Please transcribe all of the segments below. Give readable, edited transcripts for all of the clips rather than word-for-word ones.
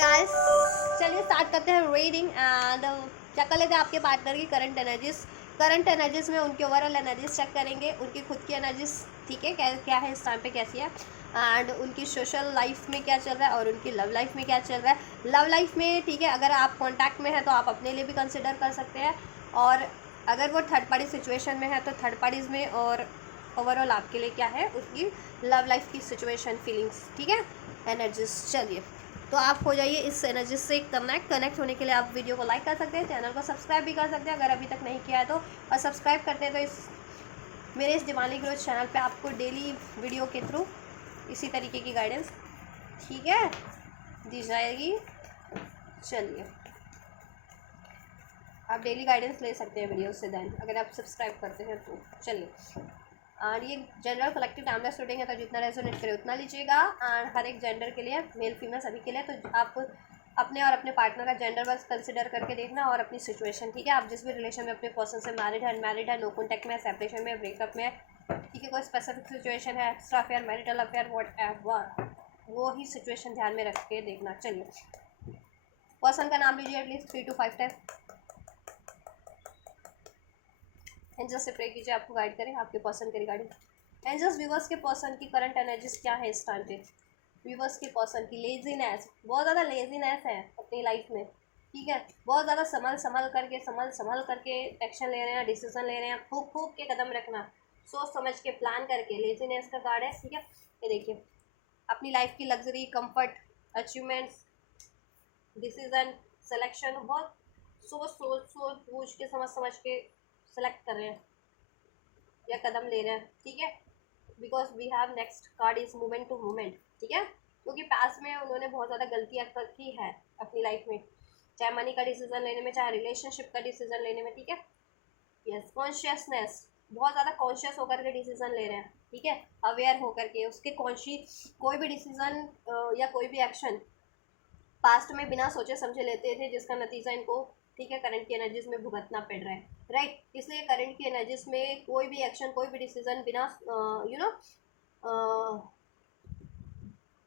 Guys, चलिए start करते हैं रीडिंग एंड चेक कर लेते हैं आपके पार्टनर की करंट एनर्जीज में उनकी ओवरऑल एनर्जीज चेक करेंगे, उनकी खुद की एनर्जीज ठीक है क्या क्या है इस टाइम पे कैसी है, एंड उनकी सोशल लाइफ में क्या चल रहा है और उनकी लव लाइफ में क्या चल रहा है। लव लाइफ में ठीक है, अगर आप कॉन्टैक्ट में हैं तो आप अपने लिए भी कंसिडर कर सकते हैं, और अगर वो थर्ड पार्टी सिचुएशन में है तो थर्ड पार्टीज में, और ओवरऑल आपके लिए क्या है उसकी लव लाइफ की सिचुएशन फीलिंग्स ठीक है एनर्जीज। चलिए तो आप हो जाइए इस एनर्जी से कनेक्ट होने के लिए आप वीडियो को लाइक कर सकते हैं, चैनल को सब्सक्राइब भी कर सकते हैं अगर अभी तक नहीं किया है तो, और सब्सक्राइब करते हैं तो मेरे इस दिवाली ग्रोथ चैनल पे आपको डेली वीडियो के थ्रू इसी तरीके की गाइडेंस ठीक है दी जाएगी। चलिए आप डेली गाइडेंस ले सकते हैं वीडियो से देन अगर आप सब्सक्राइब करते हैं तो। चलिए और ये जनरल कलेक्टिव टाइमलेस रीडिंग है तो जितना रेजोनेट करे उतना लीजिएगा, और हर एक जेंडर के लिए मेल फीमेल सभी के लिए, तो आप अपने और अपने पार्टनर का जेंडर बस कंसिडर करके देखना और अपनी सिचुएशन ठीक है। आप जिस भी रिलेशन में अपने पर्सन से मैरिड है अनमैरिड है, नो कॉन्टैक्ट में, सेपरेशन में, ब्रेकअप में ठीक है, कोई स्पेसिफिक सिचुएशन है, extra affair, marital affair, what ever, वो ही सिचुएशन ध्यान में रख के देखना। चलिए पर्सन का नाम लीजिए एटलीस्ट 3 to 5 टाइम, एंजल्स से प्रे कीजिए आपको गाइड करें आपके पर्सन के रिगार्डिंग। एंजल्स व्यूवर्स के पर्सन की करंट एनर्जीज क्या है इस टाइम पे। व्यूवर्स के पर्सन की लेजीनेस, बहुत ज़्यादा लेजीनेस है अपनी लाइफ में ठीक है, बहुत ज़्यादा संभल करके एक्शन ले रहे हैं, डिसीजन ले रहे हैं, खूब के कदम रखना, सोच समझ के प्लान करके, लेजीनेस का कार्ड है ठीक है। ये देखिए अपनी लाइफ की luxury, comfort, achievements, decision, selection, बहुत सोच बूझ के समझ के सेलेक्ट कर रहे हैं या कदम ले रहे हैं ठीक है। Because we have next card is movement to movement ठीक है, क्योंकि पास में उन्होंने बहुत ज़्यादा गलतियाँ की है अपनी लाइफ में, चाहे मनी का डिसीजन लेने में, चाहे रिलेशनशिप का डिसीजन लेने में ठीक है। यस कॉन्शियसनेस, बहुत ज़्यादा कॉन्शियस होकर के डिसीजन ले रहे हैं ठीक है, अवेयर होकर के उसके कोई भी डिसीजन या कोई भी एक्शन पास्ट में बिना सोचे समझे लेते थे जिसका नतीजा इनको ठीक है करंट की एनर्जीज में भुगतना पड़ रहा है राइट। इसलिए करंट की एनर्जीज में कोई भी एक्शन, कोई भी डिसीजन बिना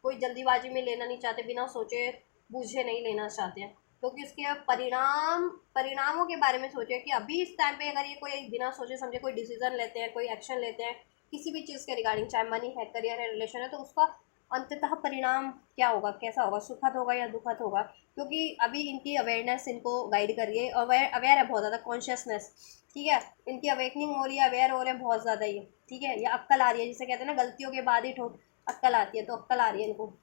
कोई जल्दीबाजी में लेना नहीं चाहते, बिना सोचे बूझे नहीं लेना चाहते हैं, क्योंकि उसके परिणामों के बारे में सोचे कि अभी इस टाइम पे अगर ये कोई बिना सोचे समझे कोई डिसीजन लेते हैं, कोई एक्शन लेते हैं किसी भी चीज़ के रिगार्डिंग, चाहे मनी है, करियर है, रिलेशन है, तो उसका अंततः परिणाम क्या होगा, कैसा होगा, सुखद होगा या दुखद होगा, क्योंकि अभी इनकी अवेयरनेस इनको गाइड कर रही है, अवेयर है बहुत ज़्यादा, कॉन्शियसनेस ठीक है, इनकी अवेकनिंग हो रही है, अवेयर हो रहे हैं बहुत ज़्यादा ये ठीक है, या अक्ल आ रही है, जिसे कहते हैं ना गलतियों के बाद ही अक्ल आती है, तो अक्ल आ रही है इनको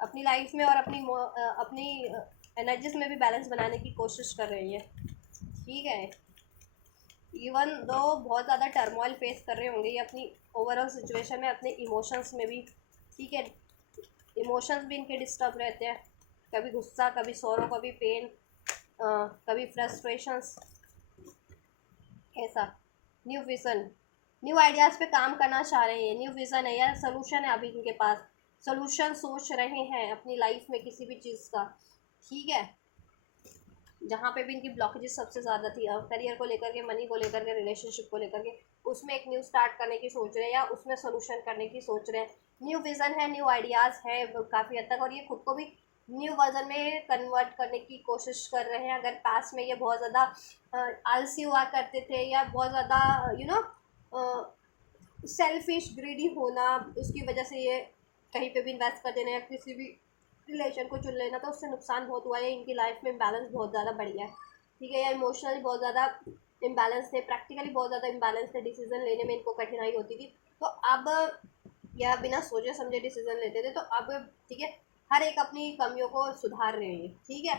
अपनी लाइफ में, और अपनी एनर्जीज में भी बैलेंस बनाने की कोशिश कर रही है ठीक है। इवन दो बहुत ज़्यादा टर्मोइल फेस कर रहे होंगे ये अपनी ओवरऑल सिचुएशन में, अपने इमोशंस में भी ठीक है, इमोशंस भी इनके डिस्टर्ब रहते हैं, कभी गुस्सा, कभी सौरो, कभी पेन, कभी फ्रस्ट्रेशंस, ऐसा। न्यू विज़न, न्यू आइडियाज़ पे काम करना चाह रहे हैं, न्यू विज़न है या सोल्यूशन है अभी इनके पास, सोल्यूशन सोच रहे हैं अपनी लाइफ में किसी भी चीज़ का ठीक है। जहाँ पे भी इनकी ब्लॉकेजेस सबसे ज़्यादा थी, करियर को लेकर के, मनी को लेकर के, रिलेशनशिप को लेकर के, उसमें एक न्यू स्टार्ट करने की सोच रहे हैं या उसमें सोल्यूशन करने की सोच रहे हैं। न्यू विज़न है, न्यू आइडियाज़ है काफ़ी हद तक, और ये खुद को भी न्यू वर्जन में कन्वर्ट करने की कोशिश कर रहे हैं। अगर पास में ये बहुत ज़्यादा आलसी हुआ करते थे या बहुत ज़्यादा सेल्फिश ग्रीडी होना, उसकी वजह से ये कहीं पे भी इन्वेस्ट कर देना या किसी भी रिलेशन को चुन लेना, तो उससे नुकसान बहुत हुआ है, इनकी लाइफ में इम्बैलेंस बहुत ज़्यादा बढ़ गया है ठीक है, या इमोशनली बहुत ज़्यादा इम्बैलेंस थे, प्रैक्टिकली बहुत ज़्यादा इम्बैलेंस थे, डिसीजन लेने में इनको कठिनाई होती थी, तो अब या बिना सोचे समझे डिसीजन लेते थे, तो अब ठीक है हर एक अपनी कमियों को सुधार रहे हैं ठीक है।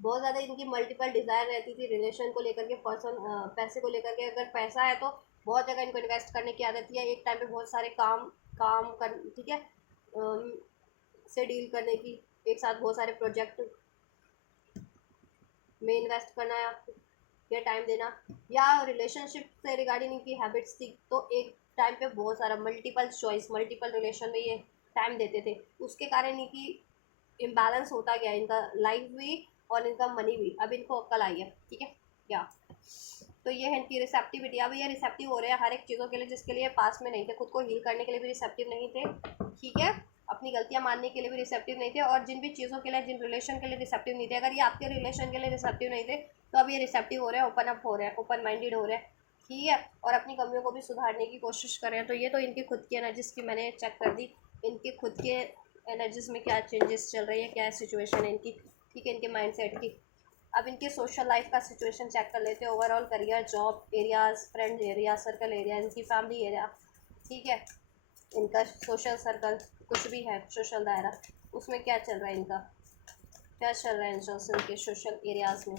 बहुत ज़्यादा इनकी मल्टीपल डिज़ायर रहती थी रिलेशन को लेकर के, पर्सन पैसे को लेकर के, अगर पैसा है तो बहुत जगह इनको इन्वेस्ट करने की आदत है, एक टाइम पे बहुत सारे काम कर ठीक है से डील करने की, एक साथ बहुत सारे प्रोजेक्ट में इन्वेस्ट करना या टाइम देना, या रिलेशनशिप से रिगार्डिंग इनकी हैबिट्स थी, तो एक टाइम पे बहुत सारा मल्टीपल चॉइस, मल्टीपल रिलेशन में ये टाइम देते थे, उसके कारण इनकी इम्बैलेंस होता गया इनका लाइफ भी और इनका मनी भी। अब इनको अक्ल आई है ठीक है क्या। तो ये है इनकी रिसेप्टिविटी। अब ये रिसेप्टिव हो रहे हैं हर एक चीज़ों के लिए जिसके लिए पास में नहीं थे, खुद को हील करने के लिए भी रिसेप्टिव नहीं थे, ठीक है, अपनी गलतियां मानने के लिए भी रिसेप्टिव नहीं थे, और जिन भी चीज़ों के लिए, जिन रिलेशन के लिए रिसेप्टिव नहीं थे, अगर ये आपके रिलेशन के लिए रिसेप्टिव नहीं थे तो अब ये रिसेप्टिव हो रहे हैं, ओपन अप हो रहे हैं, ओपन माइंडेड हो रहे हैं, ठीक है, और अपनी कमियों को भी सुधारने की कोशिश कर रहे हैं। तो ये तो इनकी खुद की एनर्जीज की मैंने चेक कर दी, इनके खुद के एनर्जीज में क्या चेंजेस चल रही है, क्या सिचुएशन है इनकी, ठीक है, इनके माइंडसेट की। अब इनके सोशल लाइफ का सिचुएशन चेक कर लेते हैं, overall career, job areas, friend area, circle area, इनकी फैमिली एरिया, ठीक है, इनका सोशल सर्कल कुछ भी है, सोशल दायरा, उसमें क्या चल रहा है इनका, क्या चल रहा है इनके सोशल एरियाज़ में,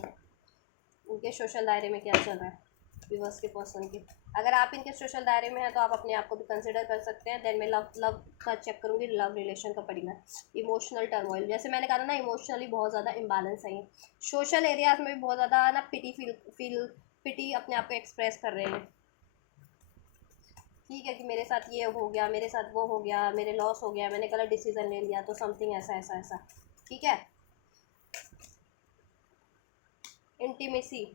इनके सोशल दायरे में क्या चल रहा है व्यूअर्स के पर्सन के। अगर आप इनके सोशल दायरे में हैं तो आप अपने आप को भी कंसिडर कर सकते हैं। देन मैं लव का चेक करूँगी, लव रिलेशन का पड़ेगा। इमोशनल टर्मोइल, जैसे मैंने कहा ना, इमोशनली बहुत ज़्यादा इम्बैलेंस है ये। सोशल एरियाज में भी बहुत ज़्यादा ना पिटी अपने आप को एक्सप्रेस कर रहे हैं, ठीक है, कि मेरे साथ ये हो गया, मेरे साथ वो हो गया, मेरे लॉस हो गया, मैंने गलत डिसीजन ले लिया, तो समथिंग ऐसा ऐसा ऐसा, ठीक है। Intimacy,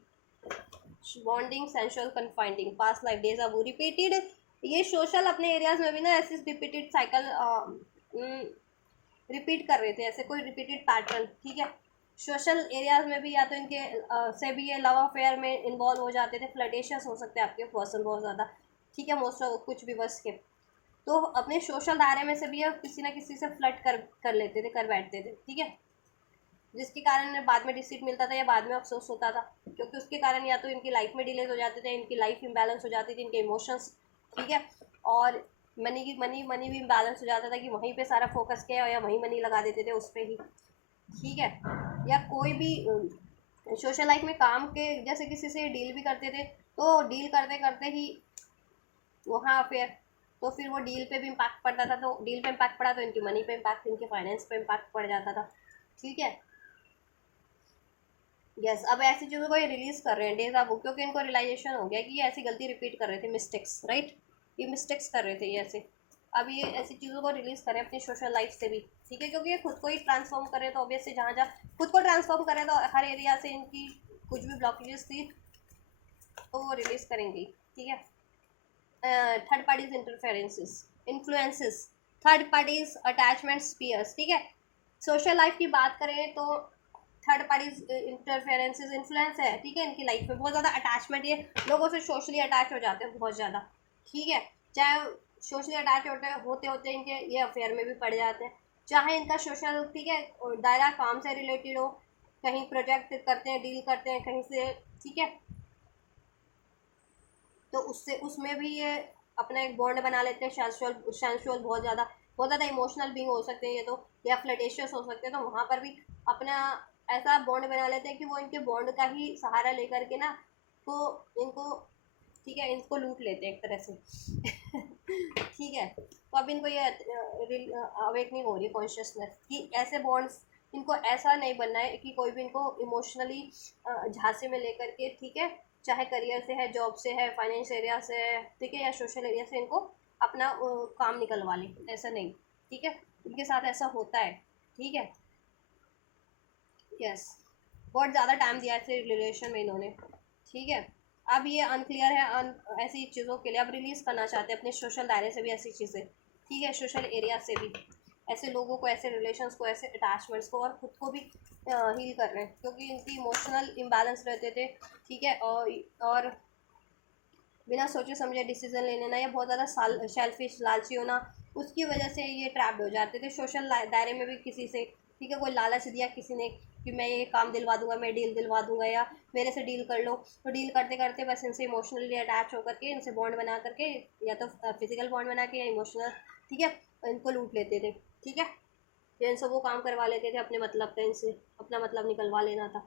bonding, sensual, confiding, past life, deja, repeated, ये सोशल अपने एरियाज में भी ना ऐसे रिपीटेड साइकिल रिपीट कर रहे थे, ऐसे कोई रिपीटेड पैटर्न, ठीक है। सोशल एरियाज में भी या तो इनके से भी ये लव अफेयर में इन्वॉल्व हो जाते थे, फ्लर्टेशियस हो सकते हैं आपके पर्सन बहुत ज़्यादा, ठीक है, मोस्ट ऑफ कुछ भी बस के। तो अपने सोशल दायरे में से भी ये किसी ना किसी से फ्लर्ट कर लेते थे, कर बैठते थे, ठीक है, जिसके कारण बाद में डिसीट मिलता था या बाद में अफसोस होता था, क्योंकि उसके कारण या तो इनकी लाइफ में डिलेज हो जाते थे, इनकी लाइफ इम्बैलेंस हो जाती थी, इनके इमोशंस, ठीक है, और मनी भी इम्बैलेंस हो जाता था कि वहीं पे सारा फोकस किया या वहीं मनी लगा देते थे उस पर ही, ठीक है। या कोई भी सोशल लाइफ में काम के जैसे किसी से डील भी करते थे, तो डील करते करते ही वहाँ फिर वो डील पे भी इम्पैक्ट पड़ता था, तो डील पे इम्पैक्ट पड़ा तो इनकी मनी पे इम्पैक्ट, इनके फाइनेंस पे इम्पैक्ट पड़ जाता था, ठीक है। यस, अब ऐसी चीज़ों को ये रिलीज कर रहे हैं डेज ऑफ, क्योंकि इनको रियलाइजेशन हो गया कि ये ऐसी गलती रिपीट कर रहे थे, मिस्टेक्स, राइट, ये मिस्टेक्स कर रहे थे ये ऐसे। अब ये ऐसी चीज़ों को रिलीज करें अपनी सोशल लाइफ से भी, ठीक है, क्योंकि ये खुद को ही ट्रांसफॉर्म करें, तो ऑब्वियसली जहाँ जहाँ खुद को ट्रांसफॉर्म करें तो हर एरिया से इनकी कुछ भी ब्लॉकेजेस थी तो वो रिलीज करेंगी, ठीक है। Third parties interferences, influences, third parties attachment spheres, ठीक है। सोशल लाइफ की बात करें तो थर्ड पार्टीज इंटरफेरेंसेस, इन्फ्लुएंस है, ठीक है, इनकी लाइफ में बहुत ज़्यादा अटैचमेंट, ये लोगों से सोशली अटैच हो जाते हैं बहुत ज़्यादा, ठीक है, चाहे सोशली अटैच होते होते इनके ये अफेयर में भी पड़ जाते हैं, चाहे इनका सोशल, ठीक है, दायरा काम से रिलेटेड हो, कहीं प्रोजेक्ट करते हैं, डील करते हैं कहीं से, ठीक है, तो उससे उसमें भी ये अपना एक बॉन्ड बना लेते हैं, सेंसुअल बहुत ज़्यादा इमोशनल भी हो सकते हैं ये तो, या फ्लर्टेशियस हो सकते हैं, तो वहाँ पर भी अपना ऐसा बॉन्ड बना लेते हैं कि वो इनके बॉन्ड का ही सहारा लेकर के ना, तो इनको, ठीक है, इनको लूट लेते हैं एक तरह से ठीक है। तो अब इनको ये अवेकनिंग हो रही है कॉन्शियसनेस कि ऐसे बॉन्ड्स इनको ऐसा नहीं बनना है कि कोई भी इनको इमोशनली झांसे में लेकर के, ठीक है, चाहे करियर से है, जॉब से है, फाइनेंस एरिया से है, ठीक है, या सोशल एरिया से इनको अपना काम निकलवा ले, ऐसा नहीं, ठीक है, इनके साथ ऐसा होता है, ठीक है। यस, बहुत ज़्यादा टाइम दिया ऐसे रिलेशन में इन्होंने, ठीक है। अब ये अनक्लियर है ऐसी चीज़ों के लिए, अब रिलीज़ करना चाहते हैं अपने सोशल दायरे से भी ऐसी चीज़ें, ठीक है, सोशल एरिया से भी ऐसे लोगों को, ऐसे रिलेशंस को, ऐसे अटैचमेंट्स को, और खुद को भी हील कर रहे हैं, क्योंकि इनकी इमोशनल इम्बैलेंस रहते थे, ठीक है, और बिना सोचे समझे डिसीजन ले लेना, या बहुत ज़्यादा सेल्फिश, लालची होना, उसकी वजह से ये ट्रैप्ड हो जाते थे सोशल दायरे में भी किसी से, ठीक है, कोई लालच दिया किसी ने कि मैं ये काम दिलवा दूंगा, मैं डील दिलवा दूंगा, या मेरे से डील कर लो, तो डील करते करते बस इनसे इमोशनली अटैच होकर के, इनसे बॉन्ड बना करके, या तो फिजिकल बॉन्ड बना के या इमोशनल, ठीक है, इनको लूट लेते थे, ठीक है, या इनसे वो काम करवा लेते थे अपने मतलब का, इनसे अपना मतलब निकलवा लेना था,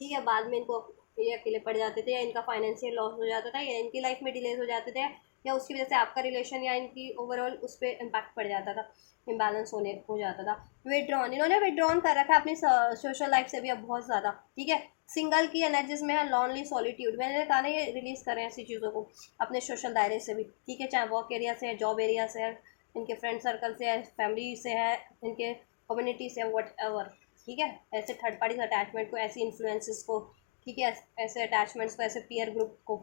ठीक है, बाद में इनको ये अकेले पड़ जाते थे, या इनका फाइनेंशियल लॉस हो जाता था, या इनकी लाइफ में डिलेज हो जाते थे, या उसकी वजह से आपका रिलेशन या इनकी ओवरऑल उस पर इम्पैक्ट पड़ जाता था, इम्बैलेंस हो जाता था। विड्रॉन, इन्होंने विड्रॉन कर रखा है अपनी सोशल लाइफ से भी अब बहुत ज़्यादा, ठीक है, सिंगल की एनर्जीज में है, लॉनली, सॉलिट्यूड, मैंने कहा ना, ये रिलीज़ करें ऐसी चीज़ों को अपने सोशल दायरे से भी, ठीक है, चाहे वर्क एरिया से है, जॉब एरिया से है, इनके फ्रेंड सर्कल से है, फैमिली से है, इनके कम्युनिटी से है, वट एवर, ठीक है, ऐसे थर्ड पार्टी अटैचमेंट को, ऐसी इन्फ्लुएंसेस को, ठीक है, ऐसे अटैचमेंट्स को, ऐसे पीयर ग्रुप को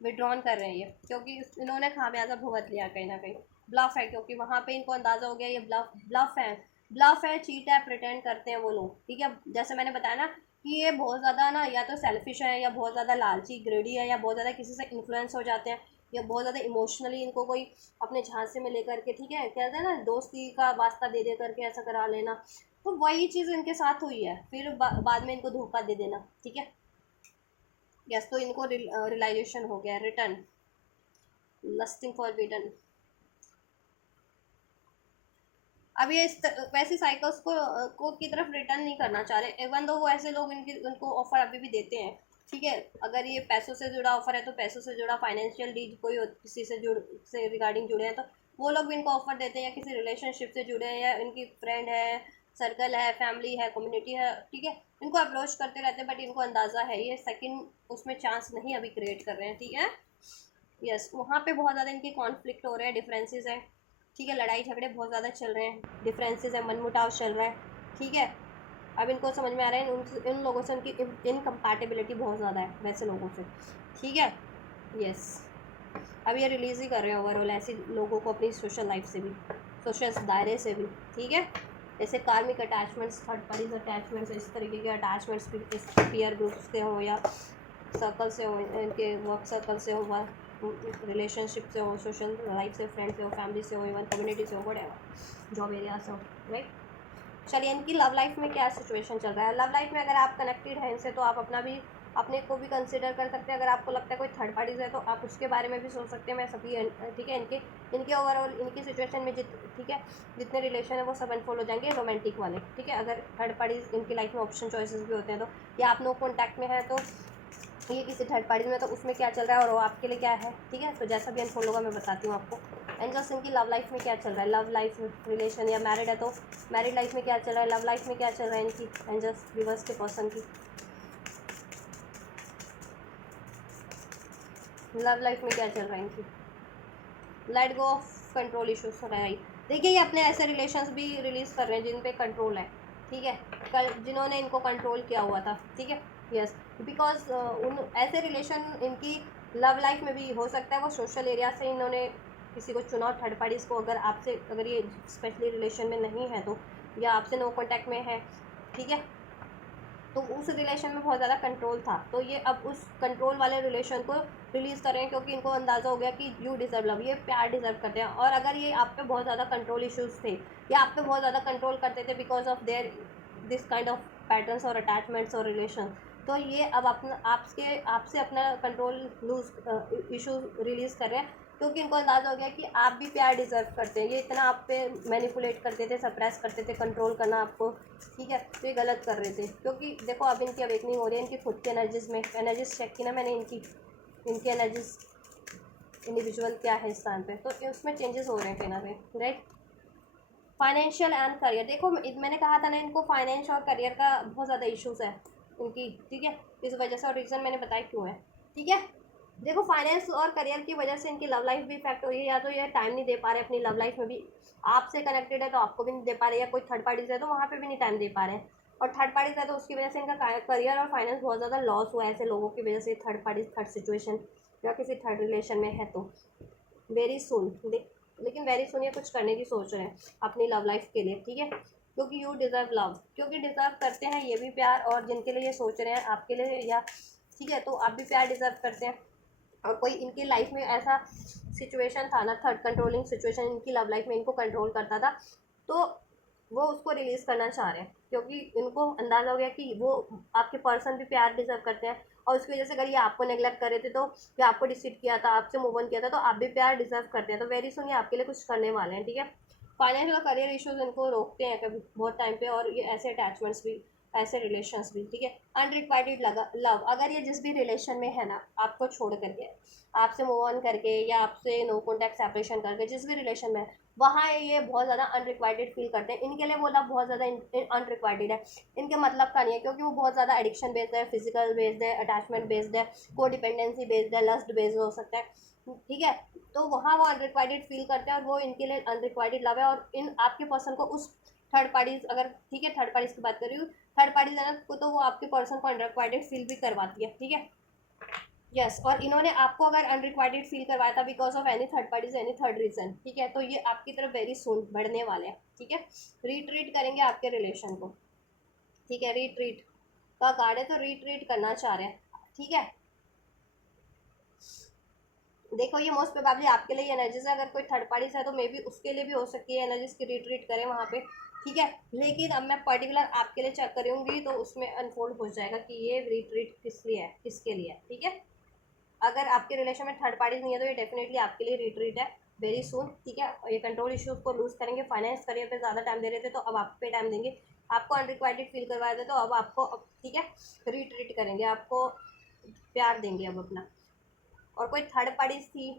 विड्रॉन कर रहे हैं ये, क्योंकि इन्होंने खामियाजा भुगत लिया कहीं ना कहीं। ब्लफ है, क्योंकि वहाँ पे इनको अंदाज़ा हो गया ये ब्लफ ब्लफ है, ब्लफ है, चीट है, प्रिटेंड करते हैं वो लोग। ठीक है, जैसे मैंने बताया ना कि ये बहुत ज़्यादा ना या तो सेल्फिश है, या बहुत ज़्यादा लालची ग्रेडी है, या बहुत ज़्यादा किसी से इन्फ्लुएंस हो जाते हैं, या बहुत ज़्यादा इमोशनली इनको कोई अपने झांसे में लेकर के, ठीक है, कहते हैं ना दोस्ती का वास्ता दे दे करके ऐसा करा लेना, तो वही चीज़ इनके साथ हुई है, फिर बाद में इनको धोखा दे देना। ठीक है, यस, तो इनको रियलाइजेशन हो गया, रिटर्न, लस्टिंग फॉर रिटर्न। अब ये वैसे साइकिल्स को की तरफ रिटर्न नहीं करना चाह रहे, इवन दो वो ऐसे लोग उनको ऑफर अभी भी देते हैं। ठीक है, अगर ये पैसों से जुड़ा ऑफर है तो पैसों से जुड़ा, फाइनेंशियल डील कोई किसी से रिगार्डिंग जुड़े हैं तो वो लोग भी इनको ऑफर देते हैं, या किसी रिलेशनशिप से जुड़े हैं, या इनकी फ्रेंड है, सर्कल है, फैमिली है, कम्युनिटी है, ठीक है, इनको अप्रोच करते रहते हैं, बट इनको अंदाज़ा है ये सेकंड उसमें चांस नहीं अभी क्रिएट कर रहे हैं। ठीक है, यस, वहाँ पे बहुत ज़्यादा इनके कॉन्फ्लिक्ट हो रहे हैं, डिफरेंसेस हैं। ठीक है, लड़ाई झगड़े बहुत ज़्यादा चल रहे हैं, डिफरेंसेस है, मनमुटाव चल रहा है। ठीक है, अब इनको समझ में आ रहा है इन लोगों से उनकी इनकम्पैटिबिलिटी बहुत ज़्यादा है वैसे लोगों से। ठीक है, यस, अब ये रिलीज़ ही कर रहे हैं ओवरऑल ऐसे लोगों को अपनी सोशल लाइफ से भी, सोशल दायरे से भी। ठीक है, जैसे कार्मिक अटैचमेंट्स, थर्ड पार्टीज अटैचमेंट्स, इस तरीके के अटैचमेंट्स भी, इस पीयर ग्रुप्स के हों, या सर्कल से हो, इनके वर्क सर्कल से हो, रिलेशनशिप से हो, सोशल लाइफ से, फ्रेंड से हो, फैमिली से हो, इवन कम्युनिटी से हो, व्हाटएवर, जॉब एरिया से हो, राइट। चलिए, इनकी लव लाइफ में क्या सिचुएशन चल रहा है। लव लाइफ में अगर आप कनेक्टेड हैं इनसे तो आप अपने को भी कंसिडर कर सकते हैं। अगर आपको लगता है कोई थर्ड पार्टीज है तो आप उसके बारे में भी सोच सकते हैं। मैं सभी, ठीक है, इनके ओवरऑल इनकी सिचुएशन में ठीक है, जितने रिलेशन है वो सब अनफॉल हो जाएंगे, रोमांटिक वाले। ठीक है, अगर थर्ड पार्टीज इनकी लाइफ में ऑप्शन चॉइसेस भी होते हैं तो, या आप नो कॉन्टैक्ट में है तो ये किसी थर्ड पार्टी में, तो उसमें क्या चल रहा है और वो आपके लिए क्या है। ठीक है, तो जैसा भी अनफॉल होगा मैं बताती हूँ आपको। एंजल्स इनकी लव लाइफ में क्या चल रहा है, लव लाइफ, रिलेशन, या मैरिड है तो मैरिड लाइफ में क्या चल रहा है, लव लाइफ में क्या चल रहा है इनकी, एंजल्स रिवर्स के पर्सन की लव लाइफ में क्या चल रहा है इनकी। Let go of control issues हो रहा है। देखिए, ये अपने ऐसे रिलेशंस भी रिलीज़ कर रहे हैं जिन पे कंट्रोल है। ठीक है, कल जिन्होंने इनको कंट्रोल किया हुआ था। ठीक है, यस, बिकॉज उन ऐसे रिलेशन इनकी लव लाइफ में भी हो सकता है वो सोशल एरिया से इन्होंने किसी को चुना, थर्ड पार्टीज़ को, अगर ये स्पेशली रिलेशन में नहीं है तो, या आपसे नो कॉन्टैक्ट में है। ठीक है, तो उस रिलेशन में बहुत ज़्यादा कंट्रोल था, तो ये अब उस कंट्रोल वाले रिलेशन को रिलीज़ कर रहे हैं, क्योंकि इनको अंदाज़ा हो गया कि यू डिज़र्व लव, ये प्यार डिज़र्व करते हैं। और अगर ये आप पे बहुत ज़्यादा कंट्रोल इश्यूज थे, या आप पे बहुत ज़्यादा कंट्रोल करते थे because of their this kind of patterns और अटैचमेंट्स और रिलेशन, तो ये अब आपसे अपना कंट्रोल लूज इशूज रिलीज़ कर रहे हैं, क्योंकि इनको अंदाज़ा हो गया कि आप भी प्यार डिज़र्व करते हैं। ये इतना आप पे मैनिपुलेट करते थे, सप्रेस करते थे, कंट्रोल करना आपको। ठीक है, तो ये गलत कर रहे थे, क्योंकि देखो अब इनकी अवेकनिंग हो रही है, इनकी खुद की एनर्जीज में, एनर्जीज चेक की ना मैंने इनकी एनर्जीज, इंडिविजुअल क्या है इस टाइम पे, तो उसमें चेंजेस हो रहे हैं कहीं ना कहीं, राइट। फाइनेंशियल एंड करियर, देखो मैंने कहा था ना इनको फाइनेंस और करियर का बहुत ज़्यादा इशूज़ है इनकी। ठीक है, इस वजह से, और रीज़न मैंने बताया क्यों है। ठीक है, देखो फाइनेंस और करियर की वजह से इनकी लव लाइफ भी इफेक्ट हो रही है, या तो ये टाइम नहीं दे पा रहे अपनी लव लाइफ में भी, आपसे कनेक्टेड है तो आपको भी नहीं दे पा रहे, या कोई थर्ड पार्टीज है तो वहाँ पे भी नहीं टाइम दे पा रहे हैं, और थर्ड पार्टीज है तो उसकी वजह से इनका करियर और फाइनेंस बहुत ज़्यादा लॉस हुआ है ऐसे लोगों की वजह से, थर्ड पार्टीज, थर्ड सिचुएशन, या किसी थर्ड रिलेशन में है तो वेरी सुन, लेकिन वेरी सुन ये कुछ करने की सोच रहे हैं अपनी लव लाइफ के लिए। ठीक है, क्योंकि यू डिज़र्व लव, क्योंकि डिज़र्व करते हैं ये भी प्यार, और जिनके लिए ये सोच रहे हैं आपके लिए, या ठीक है, तो आप भी प्यार डिज़र्व करते हैं। और कोई इनकी लाइफ में ऐसा सिचुएशन था ना, थर्ड कंट्रोलिंग सिचुएशन इनकी लव लाइफ में, इनको कंट्रोल करता था, तो वो उसको रिलीज़ करना चाह रहे हैं, क्योंकि इनको अंदाज़ा हो गया कि वो आपके पर्सन भी प्यार डिजर्व करते हैं, और उसकी वजह से अगर ये आपको नेगलेक्ट कर रहे थे तो, या आपको डिसीट किया था, आपसे मूव ऑन किया था, तो आप भी प्यार डिजर्व करते हैं, तो वेरी सुन ये आपके लिए कुछ करने वाले हैं। ठीक है, फाइनेंशियल करियर इश्यूज इनको रोकते हैं कभी बहुत टाइम पे, और ये ऐसे अटैचमेंट्स भी, ऐसे रिलेशंस भी। ठीक है, अनरिक्वाइटेड लव, अगर ये जिस भी रिलेशन में है ना, आपको छोड़ करके, आपसे मूव ऑन करके, या आपसे नो कॉन्टैक्ट सेपरेशन करके, जिस भी रिलेशन में है वहाँ ये बहुत ज़्यादा अनरिक्वाइटेड फील करते हैं, इनके लिए वो लव बहुत ज़्यादा अनरिक्वाइटेड है, इनके मतलब का नहीं है, क्योंकि वो बहुत ज़्यादा एडिक्शन बेस्ड है, फिजिकल बेस्ड है, अटैचमेंट बेस्ड है, को डिपेंडेंसी बेस्ड है, लस्ट बेस्ड हो सकता है। ठीक है, तो वहाँ वो अनरिक्वाइटेड फील करते हैं, और वो इनके लिए अनरिक्वाइटेड लव है, और इन आपके पर्सन को उस थर्ड पार्टीज अगर, ठीक है, थर्ड पार्टीज की बात कर रही हूँ, थर्ड पार्टीज है ना, तो वो आपके पर्सन को अनरिक्वायर्ड फील भी करवाती है, ठीक है। यस, और इन्होंने आपको अगर अनरिक्वायर्ड फील करवाया था because of any third parties, any third reason, ठीक है, तो ये आपकी तरफ वेरी सून बढ़ने वाले हैं, ठीक है। रीट्रीट करेंगे आपके रिलेशन को, ठीक है, रीट्रीट का कार्ड है, तो रीट्रीट करना चाह रहे हैं, ठीक है। देखो ये मोस्ट प्रोबेबली आपके लिए एनर्जीज है, अगर कोई थर्ड पार्टीज है तो मे बी उसके लिए भी हो सकती है एनर्जीज की रिट्रीट करें वहाँ पे, ठीक है। लेकिन अब मैं पर्टिकुलर आपके लिए चेक करूँगी तो उसमें अनफोल्ड हो जाएगा कि ये रिट्रीट किस लिए है, किसके लिए है, ठीक है। अगर आपके रिलेशन में थर्ड पार्टीज नहीं है तो ये डेफिनेटली आपके लिए रिट्रीट है वेरी सून, ठीक है। और ये कंट्रोल इश्यूज को लूज करेंगे, फाइनेंस करियर पे ज़्यादा टाइम दे रहे थे तो अब आप पे टाइम देंगे, आपको अनरिक्वायर्ड फील करवाए थे तो अब आपको, ठीक है, रिट्रीट करेंगे, आपको प्यार देंगे अब अपना। और कोई थर्ड पार्टीज थी,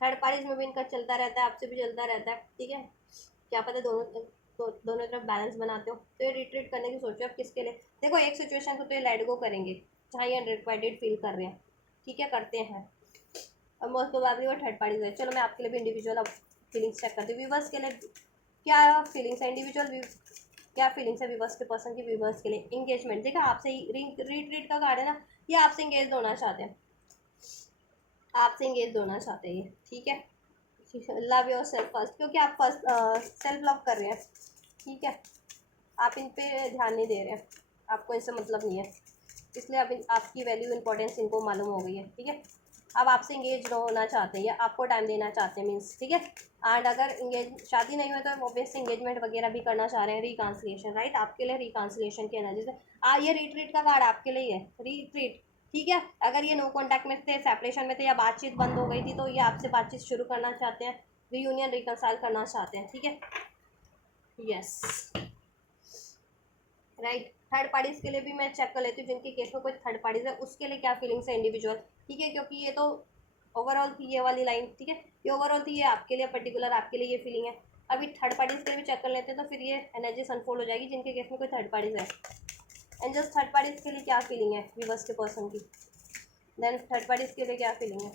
थर्ड पार्टीज में भी इनका चलता रहता है, आपसे भी चलता रहता है, ठीक है। क्या पता दोनों तरफ बैलेंस बनाते हो, तो ये रिट्रीट करने की सोचो आप किसके लिए। देखो एक सिचुएशन को तो ये लेट गो करेंगे जहाँ ये अनरिक्वायर्ड फील कर रहे हैं, ठीक है, करते हैं। और मोस्ट प्रोबेबली वो थर्ड पार्टीज है। चलो मैं आपके लिए भी इंडिविजुअल अब फीलिंग्स चेक करती हूँ। व्यूवर्स के लिए क्या फीलिंग्स है, इंडिविजुअल क्या फीलिंग्स है व्यूवर्स के पर्सन की, व्यूवर्स के लिए एंगेजमेंट। देखा आपसे रीट्रीट का कार्ड है ना, ये आपसे एंगेज होना चाहते हैं, आपसे एंगेज होना चाहते हैं, ठीक है। लव योर सेल्फ फर्स्ट, क्योंकि आप फर्स्ट सेल्फ लव कर रहे हैं, ठीक है। आप इन पे ध्यान नहीं दे रहे हैं, आपको इनसे मतलब नहीं है, इसलिए अब आपकी वैल्यू इंपॉर्टेंस इनको मालूम हो गई है, ठीक है। अब आपसे इंगेज होना चाहते हैं या आपको टाइम देना चाहते हैं मीन्स, ठीक है। एंड अगर इंगेज शादी नहीं हुई तो ऑब्वियस इंगेजमेंट वगैरह भी करना चाह रहे हैं, रिकांसिलेशन, राइट, आपके लिए रिकांसिलेशन की एनर्जी से ये रिट्रीट का कार्ड आपके लिए है, रिट्रीट, ठीक है। अगर ये नो कॉन्टैक्ट में थे, सेपरेशन में थे या बातचीत बंद हो गई थी तो ये आपसे बातचीत शुरू करना चाहते हैं, रीयूनियन रिकनसाइल करना चाहते हैं, ठीक है। Yes, right. थर्ड पार्टीज के लिए भी मैं चेक कर लेती हूँ, जिनके केस में कोई थर्ड पार्टीज है उसके लिए क्या फीलिंग्स है इंडिविजुअल, ठीक है, क्योंकि ये तो ओवरऑल थी ये वाली लाइन, ठीक है, ये ओवरऑल थी, ये आपके लिए पर्टिकुलर आपके लिए ये फीलिंग है। अभी थर्ड पार्टीज के लिए भी चेक कर लेते हैं तो फिर ये एनर्जी अनफोल्ड हो जाएगी जिनके केस में कोई थर्ड पार्टीज है। एंड जस्ट थर्ड पार्टीज के लिए क्या फीलिंग है व्यूअर्स के पर्सन की, देन थर्ड पार्टीज के लिए क्या फीलिंग है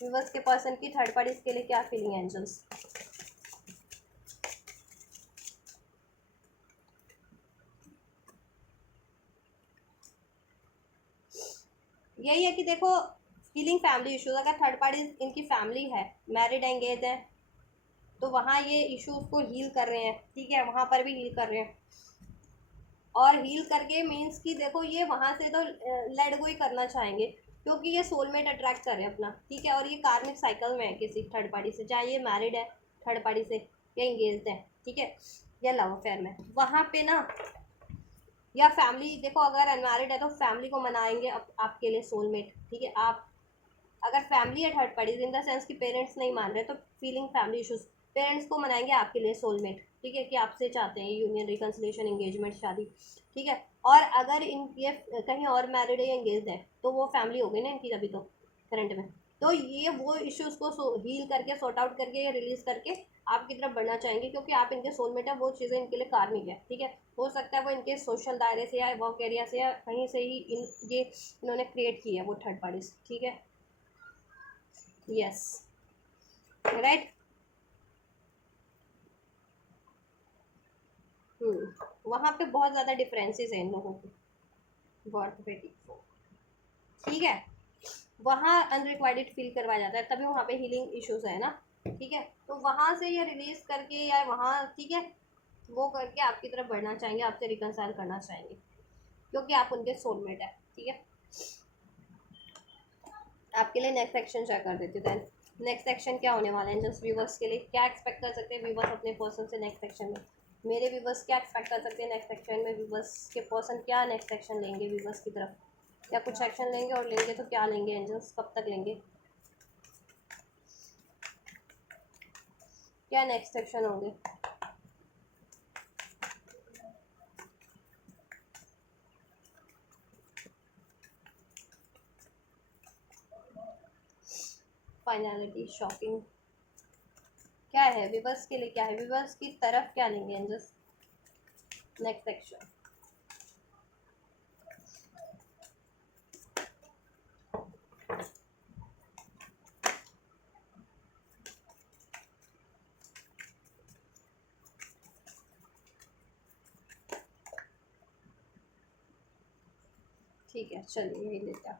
व्यूअर्स के पर्सन की, थर्ड पार्टीज के लिए क्या फीलिंग है एंजल्स। यही है कि देखो फीलिंग फैमिली इश्यूज, अगर थर्ड पार्टी इनकी फैमिली है, मैरिड एंगेज है, तो वहाँ ये इश्यूज को हील कर रहे हैं, ठीक है, वहाँ पर भी हील कर रहे हैं। और हील करके मीन्स कि देखो ये वहाँ से तो लेट गो ही करना चाहेंगे क्योंकि ये सोलमेट अट्रैक्ट कर रहे हैं अपना, ठीक है। और ये कार्मिक साइकिल में है किसी थर्ड पार्टी से, चाहे ये मैरिड है थर्ड पार्टी से या इंगेज है, ठीक है, या लव अफेयर में, वहाँ पे ना, या फैमिली, देखो अगर अनमैरिड है तो फैमिली को मनाएंगे आपके लिए सोलमेट, ठीक है। आप अगर फैमिली है third parties in the sense कि पेरेंट्स नहीं मान रहे तो फीलिंग फैमिली इशूज, पेरेंट्स को मनाएंगे आपके लिए सोलमेट, ठीक है, कि आपसे चाहते हैं यूनियन रिकन्सिलेशन एंगेजमेंट शादी, ठीक है। और अगर इन ये कहीं और मैरिड है या एंगेज है तो वो फैमिली हो गई ना इनकी अभी तो करंट में, तो ये वो इश्यूज को हील करके सॉर्ट आउट करके या रिलीज करके आपकी तरफ बढ़ना चाहेंगे क्योंकि आप इनके सोलमेट है, वो चीज़ें इनके लिए कार्मिक है, ठीक है। हो सकता है वो इनके सोशल दायरे से या वर्क एरिया से या कहीं से ही ये इन्होंने क्रिएट की है वो थर्ड पार्टीज, ठीक है। Yes, right. वहाँ पे बहुत ज़्यादा डिफरेंसेस हैं इन लोगों के बर्थ बेटी को, ठीक है। वहाँ अनरिक्वायर्ड फील करवाया जाता है तभी वहाँ पे हीलिंग इश्यूज है ना, ठीक है। तो वहाँ से ये रिलीज करके या वहाँ, ठीक है, वो करके आपकी तरफ बढ़ना चाहेंगे, आपसे रिकनसाइल करना चाहेंगे क्योंकि आप उनके सोलमेट है, ठीक है। आपके लिए नेक्स्ट सेक्शन शेयर कर देती हूँ। देन नेक्स्ट सेक्शन क्या होने वाला है जस्ट व्यूवर्स के लिए, क्या एक्सपेक्ट कर सकते हैं व्यूवर्स अपने पर्सन से नेक्स्ट सेक्शन में, मेरे व्यूवर्स क्या एक्सपेक्ट कर सकते हैं नेक्स्ट सेक्शन में, व्यूवर्स के पर्सन क्या नेक्स्ट सेक्शन लेंगे व्यूवर्स की तरफ, या कुछ एक्शन लेंगे और लेंगे तो क्या लेंगे एंजल्स, कब तक लेंगे, क्या नेक्स्ट सेक्शन होंगे। फाइनलिटी, शॉकिंग, क्या है व्यूवर्स के लिए, क्या है व्यूवर्स की तरफ क्या लेंगे एंजल्स नेक्स्ट सेक्शन। ठीक है, चलिए यही लेते हैं।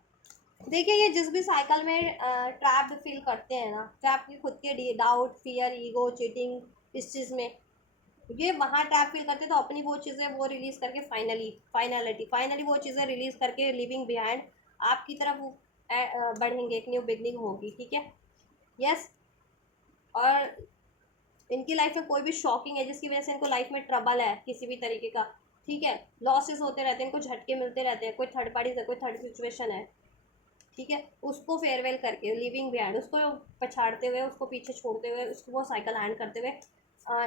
देखिए, ये जिस भी साइकिल में ट्रैप फील करते हैं ना, ट्रैप की खुद के डाउट, फियर, ईगो, चीटिंग, इस चीज़ में ये वहाँ ट्रैप फील करते, तो अपनी वो चीज़ें वो रिलीज करके फाइनली वो चीज़ें रिलीज करके लिविंग बिहाइंड आपकी तरफ वो बढ़ेंगे, एक न्यू बिगनिंग होगी, ठीक है। यस। और इनकी लाइफ में कोई भी शॉकिंग है जिसकी वजह से इनको लाइफ में ट्रबल है किसी भी तरीके का, ठीक है, लॉसेस होते रहते हैं, इनको झटके मिलते रहते हैं, कोई थर्ड पार्टी से कोई थर्ड सिचुएशन है, ठीक है, उसको फेयरवेल करके लिविंग बिहाइंड, उसको पछाड़ते हुए, उसको पीछे छोड़ते हुए, उसको वो साइकिल एंड करते हुए,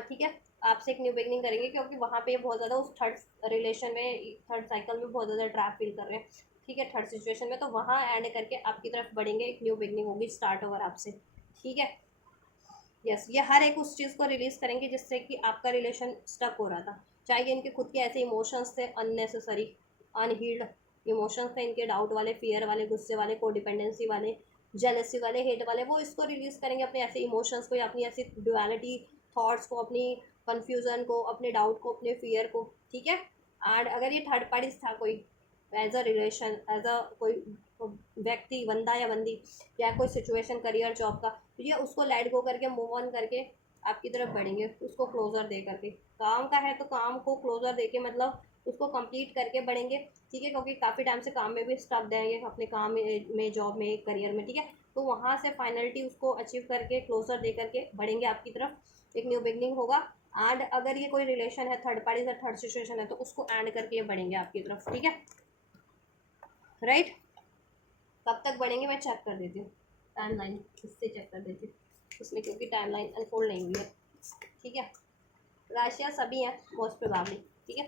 ठीक है, आपसे एक न्यू बिगनिंग करेंगे, क्योंकि वहाँ पे बहुत ज़्यादा उस थर्ड रिलेशन में, थर्ड साइकिल में बहुत ज़्यादा ट्रैप फील कर रहे हैं, ठीक है, थर्ड सिचुएशन में, तो वहाँ एंड करके आपकी तरफ बढ़ेंगे, एक न्यू बिगनिंग होगी स्टार्ट ओवर आपसे, ठीक है। यस, ये हर एक उस चीज़ को रिलीज़ करेंगे जिससे कि आपका रिलेशन स्टक हो रहा था, चाहे इनके खुद के ऐसे इमोशंस थे अननेसेसरी, अनहील्ड इमोशंस थे इनके, डाउट वाले, फियर वाले, गुस्से वाले, कोडिपेंडेंसी वाले, जेलसी वाले, हेट वाले, वो इसको रिलीज़ करेंगे, अपने ऐसे इमोशंस को या अपनी ऐसी डुअलिटी थॉट्स को, अपनी कन्फ्यूज़न को, अपने डाउट को, अपने फियर को, ठीक है। एंड अगर ये थर्ड पार्टी था कोई, as a relation, as a कोई व्यक्ति, बंदा या बंदी, या कोई सिचुएशन, करियर, जॉब का, तो ये उसको लेट गो करके, मूव ऑन करके आपकी तरफ बढ़ेंगे, उसको क्लोजर दे करके, काम का है तो काम को क्लोजर दे के, मतलब उसको कंप्लीट करके बढ़ेंगे, ठीक है, क्योंकि काफ़ी टाइम से काम में भी स्टक देंगे, अपने काम में जॉब में, करियर में, ठीक है, तो वहाँ से फाइनलिटी उसको अचीव करके, क्लोजर दे करके बढ़ेंगे आपकी तरफ, एक न्यू बिगनिंग होगा। एंड अगर ये कोई रिलेशन है थर्ड पार्टी से, थर्ड सिचुएशन है, तो उसको एंड करके ये बढ़ेंगे आपकी तरफ, ठीक है, राइट। कब तक बढ़ेंगे मैं चेक कर देती हूँ, टाइमलाइन इससे चेक कर देती हूँ उसमें, क्योंकि टाइमलाइन अनफोल्ड नहीं हुई है, ठीक है। राशियाँ सभी हैं मोस्ट प्रोबेबली, ठीक है।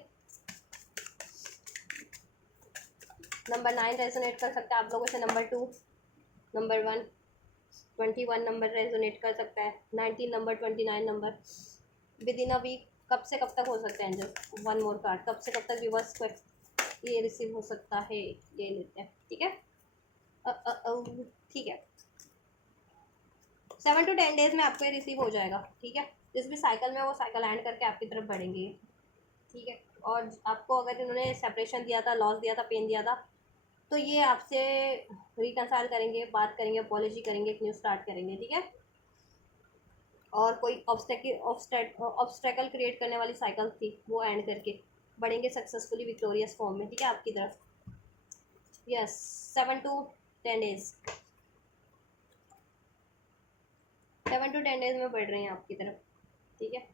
नंबर 9 रेजोनेट कर सकता है आप लोगों से, नंबर 2, नंबर 1, 21 नंबर रेजोनेट कर सकता है, 19 number, 29 number, within a week, कब से कब तक हो सकता है एंजल, वन मोर कार्ड, कब से कब तक रिवर्स को ये रिसीव हो सकता है, ये लेते हैं, ठीक है। ठीक है, 7 to 10 डेज में आपको ये रिसीव हो जाएगा, ठीक है। जिस भी साइकिल में वो साइकिल एंड करके आपकी तरफ बढ़ेंगे, ठीक है। और आपको अगर इन्होंने सेपरेशन दिया था, लॉस दिया था, पेन दिया था, तो ये आपसे रिकनसाइल करेंगे, बात करेंगे, अपॉलॉजी करेंगे, एक न्यू स्टार्ट करेंगे, ठीक है। और कोई ऑब्स्टेकल क्रिएट करने वाली साइकिल थी, वो एंड करके बढ़ेंगे सक्सेसफुली, विक्टोरियस फॉर्म में, ठीक है, आपकी तरफ। Yes, 7 to 10 days, 7 to 10 days में बढ़ रहे हैं आपकी तरफ, ठीक है।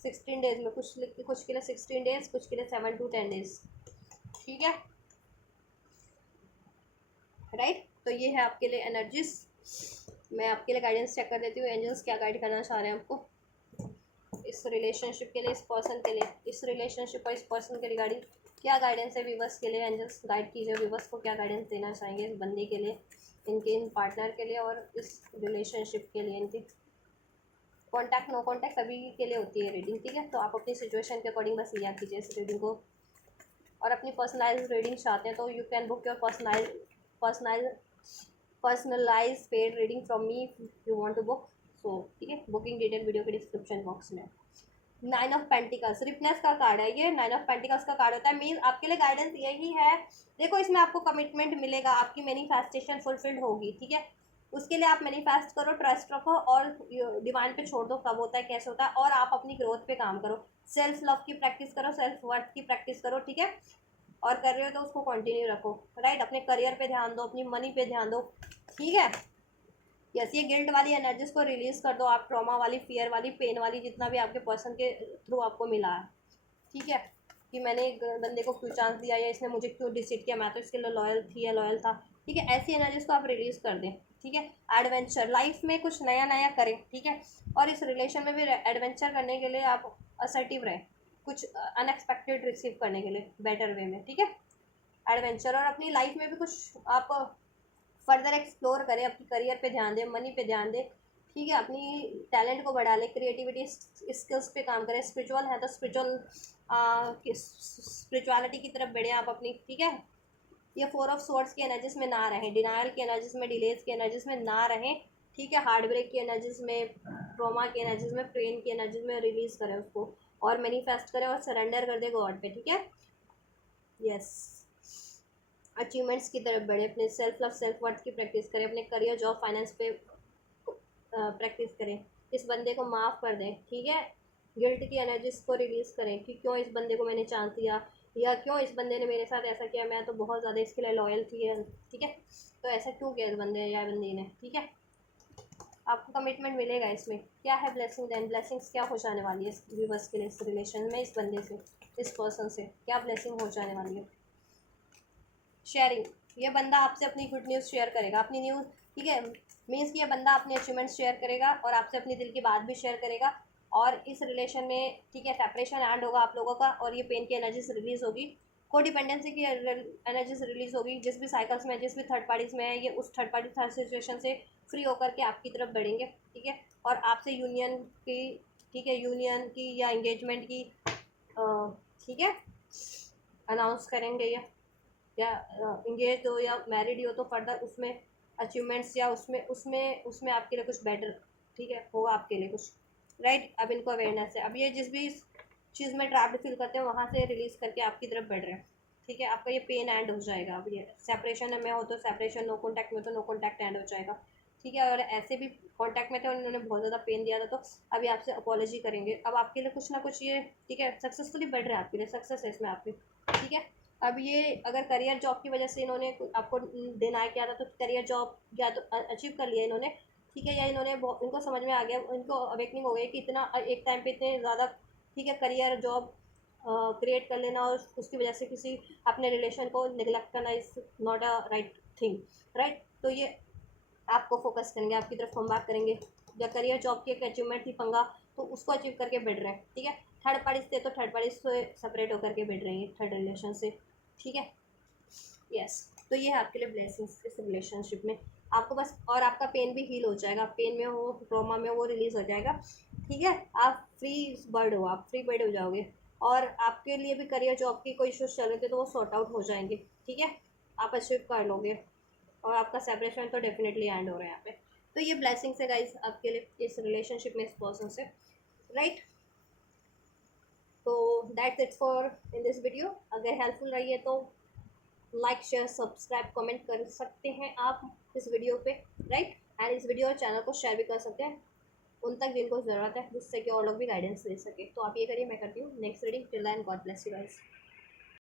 16 डेज में, कुछ के लिए 16 डेज, कुछ के लिए 7 to 10 डेज, ठीक है, राइट। तो ये है आपके लिए एनर्जीज। मैं आपके लिए गाइडेंस चेक कर देती हूँ, एंजल्स क्या गाइड करना चाह रहे हैं आपको इस रिलेशनशिप के लिए, इस पर्सन के लिए, इस रिलेशनशिप और इस पर्सन के रिगार्डिंग क्या गाइडेंस है व्यूवर्स के लिए। एंजल्स गाइड कीजिए, व्यूवर्स को क्या गाइडेंस देना चाहेंगे इस बंदे के लिए, इनके इन पार्टनर के लिए, और इस रिलेशनशिप के लिए, इनके कॉन्टैक्ट, नो कॉन्टैक्ट सभी के लिए होती है रीडिंग, ठीक है। तो आप अपनी सिचुएशन के अकॉर्डिंग बस लिया कीजिए इस रीडिंग को। और अपनी पर्सनलाइज रीडिंग चाहते हैं तो you can book your personalise paid reading from me you want to book, so ठीक है, बुकिंग डिटेल वीडियो के डिस्क्रिप्शन बॉक्स में। 9 ऑफ पेंटिकल्स रिप्लेस का कार्ड है ये, 9 ऑफ पेंटिकल्स का कार्ड होता है, मीन आपके लिए गाइडेंस यही है। देखो, इसमें आपको कमिटमेंट मिलेगा, आपकी मैनिफेस्टेशन फुलफिल्ड होगी, ठीक है। उसके लिए आप मैनिफेस्ट करो, ट्रस्ट रखो, और डिवाइन पे छोड़ दो कब होता है, कैसे होता है, और आप अपनी ग्रोथ पे काम करो, सेल्फ लव की प्रैक्टिस करो, सेल्फ वर्थ की प्रैक्टिस करो, ठीक है। और कर रहे हो तो उसको कंटिन्यू रखो, राइट। अपने करियर पे ध्यान दो, अपनी मनी पे ध्यान दो, ठीक है। यस, ये गिल्ट वाली एनर्जीज को रिलीज कर दो आप, ट्रॉमा वाली, फियर वाली, पेन वाली, जितना भी आपके पर्सन के थ्रू आपको मिला है, ठीक है, कि मैंने एक बंदे को क्यों चांस दिया, या इसने मुझे क्यों डिसीट किया, मैं तो इसके लिए लॉयल थी या लॉयल था, ठीक है। ऐसी एनर्जीज को आप रिलीज कर दें, ठीक है। एडवेंचर, लाइफ में कुछ नया नया करें, ठीक है। और इस रिलेशन में भी एडवेंचर करने के लिए आप असर्टिव रहें, कुछ अनएक्सपेक्टेड रिसीव करने के लिए बेटर वे में, ठीक है, एडवेंचर। और अपनी लाइफ में भी कुछ आप फर्दर एक्सप्लोर करें, अपनी करियर पे ध्यान दें, मनी पे ध्यान दें, ठीक है, अपनी टैलेंट को बढ़ा लें, क्रिएटिविटी स्किल्स पे काम करें, स्पिरिचुअल है तो स्पिरिचुअलिटी की तरफ बढ़े आप अपनी, ठीक है। ये 4 ऑफ स्वॉर्ड्स की एनर्जीज में ना रहें, डिनायल की एनर्जीज में, डिलेज की एनर्जीज में ना रहें, ठीक है। हार्ट ब्रेक की एनर्जीज में, ट्रॉमा की एनर्जीज में, पेन की एनर्जीज में रिलीज करें उसको, और मैनिफेस्ट करें और सरेंडर कर दे गॉड पे, ठीक है। यस, अचीवमेंट्स की तरफ बढ़े, अपने सेल्फ लव सेल्फ वर्थ की प्रैक्टिस करें, अपने करियर जॉब फाइनेंस पे प्रैक्टिस करें, इस बंदे को माफ़ कर दें, ठीक है। गिल्ट की एनर्जीज को रिलीज़ करें कि क्यों इस बंदे को मैंने चांस दिया, या क्यों इस बंदे ने मेरे साथ ऐसा किया, मैं तो बहुत ज़्यादा इसके लिए लॉयल थी है, ठीक है। तो ऐसा क्यों किया इस बंदे या बंदी ने, ठीक है। आपको कमिटमेंट मिलेगा इसमें। क्या है ब्लेसिंग देन, ब्लेसिंग्स क्या हो जाने वाली है इस व्यूवर्स के लिए, इस रिलेशन में, इस बंदे से, इस पर्सन से क्या ब्लेसिंग हो जाने वाली है। शेयरिंग, ये बंदा आपसे अपनी गुड न्यूज़ शेयर करेगा, अपनी न्यूज़, ठीक है। मीन्स कि ये बंदा अपने अचीवमेंट्स शेयर करेगा और आपसे अपनी दिल की बात भी शेयर करेगा, और इस रिलेशन में, ठीक है, सेपरेशन एंड होगा आप लोगों का, और ये पेन की एनर्जीज रिलीज़ होगी, कोडिपेंडेंसी की एनर्जीज रिलीज़ होगी। जिस भी साइकिल्स में, जिस भी थर्ड पार्टीज में है, ये उस थर्ड पार्टी सिचुएशन से फ्री होकर के आपकी तरफ बढ़ेंगे, ठीक है। और आपसे यूनियन की, ठीक है, यूनियन की या एंगेजमेंट की, ठीक है, अनाउंस करेंगे ये, या इंगेज हो या मैरिड हो, तो फर्दर उसमें अचीवमेंट्स या उसमें उसमें उसमें आपके लिए कुछ बेटर, ठीक है, होगा आपके लिए कुछ, राइट। अब इनको अवेयरनेस है, अब ये जिस भी चीज़ में ट्रैप्ड फील करते हैं वहाँ से रिलीज़ करके आपकी तरफ बढ़ रहे हैं, ठीक है। आपका ये पेन एंड हो जाएगा, अब ये सेपरेशन में हो तो सेपरेशन, नो कॉन्टैक्ट में तो नो कॉन्टैक्ट एंड हो जाएगा, ठीक है। और ऐसे भी कॉन्टैक्ट में थे और उन्होंने बहुत ज़्यादा पेन दिया था, तो अभी आपसे अपॉलॉजी करेंगे, अब आपके लिए कुछ ना कुछ ये, ठीक है, सक्सेसफुली बढ़ रहा है आपके लिए, सक्सेस है इसमें आपकी, ठीक है। अब ये अगर करियर जॉब की वजह से इन्होंने आपको डिनाई किया था, तो करियर जॉब या तो अचीव कर लिया इन्होंने, ठीक है, या इन्होंने इनको समझ में आ गया, इनको अवेकनिंग हो गई कि इतना एक टाइम पे इतने ज़्यादा, ठीक है, करियर जॉब क्रिएट कर लेना और उसकी वजह से किसी अपने रिलेशन को निगलेक्ट करना is not a right thing, right. तो ये आपको फोकस करेंगे, आपकी तरफ कम बात करेंगे, या करियर जॉब की एक अचीवमेंट थी पंगा, तो उसको अचीव करके बढ़ रहे हैं, ठीक है। थर्ड पार्टी से, तो थर्ड पार्टी से सेपरेट होकर के बढ़ रही है थर्ड रिलेशन से, ठीक है। यस, तो ये है आपके लिए ब्लेसिंग्स इस रिलेशनशिप में। आपको बस, और आपका पेन भी हील हो जाएगा, पेन में हो, ट्रॉमा में वो रिलीज हो जाएगा, ठीक है। आप फ्री बर्ड हो, आप फ्री बर्ड हो जाओगे, और आपके लिए भी करियर जॉब की कोई इशूज चल रहे थे तो वो सॉर्ट आउट हो जाएंगे, ठीक है। आप अचीव कर लोगे, और आपका सेपरेशन तो डेफिनेटली एंड हो रहा है यहाँ पे। तो ये ब्लेसिंग्स है गाइस आपके लिए इस रिलेशनशिप में, इस पर्सन से, राइट। तो that's it for in this video. अगर हेल्पफुल रही है तो लाइक शेयर सब्सक्राइब कमेंट कर सकते हैं आप इस वीडियो पे, राइट। एंड इस वीडियो और चैनल को शेयर भी कर सकते हैं उन तक जिनको ज़रूरत है, जिससे कि और लोग भी गाइडेंस ले सके। तो आप ये करिए, मैं करती हूँ next reading. Till then God bless you guys.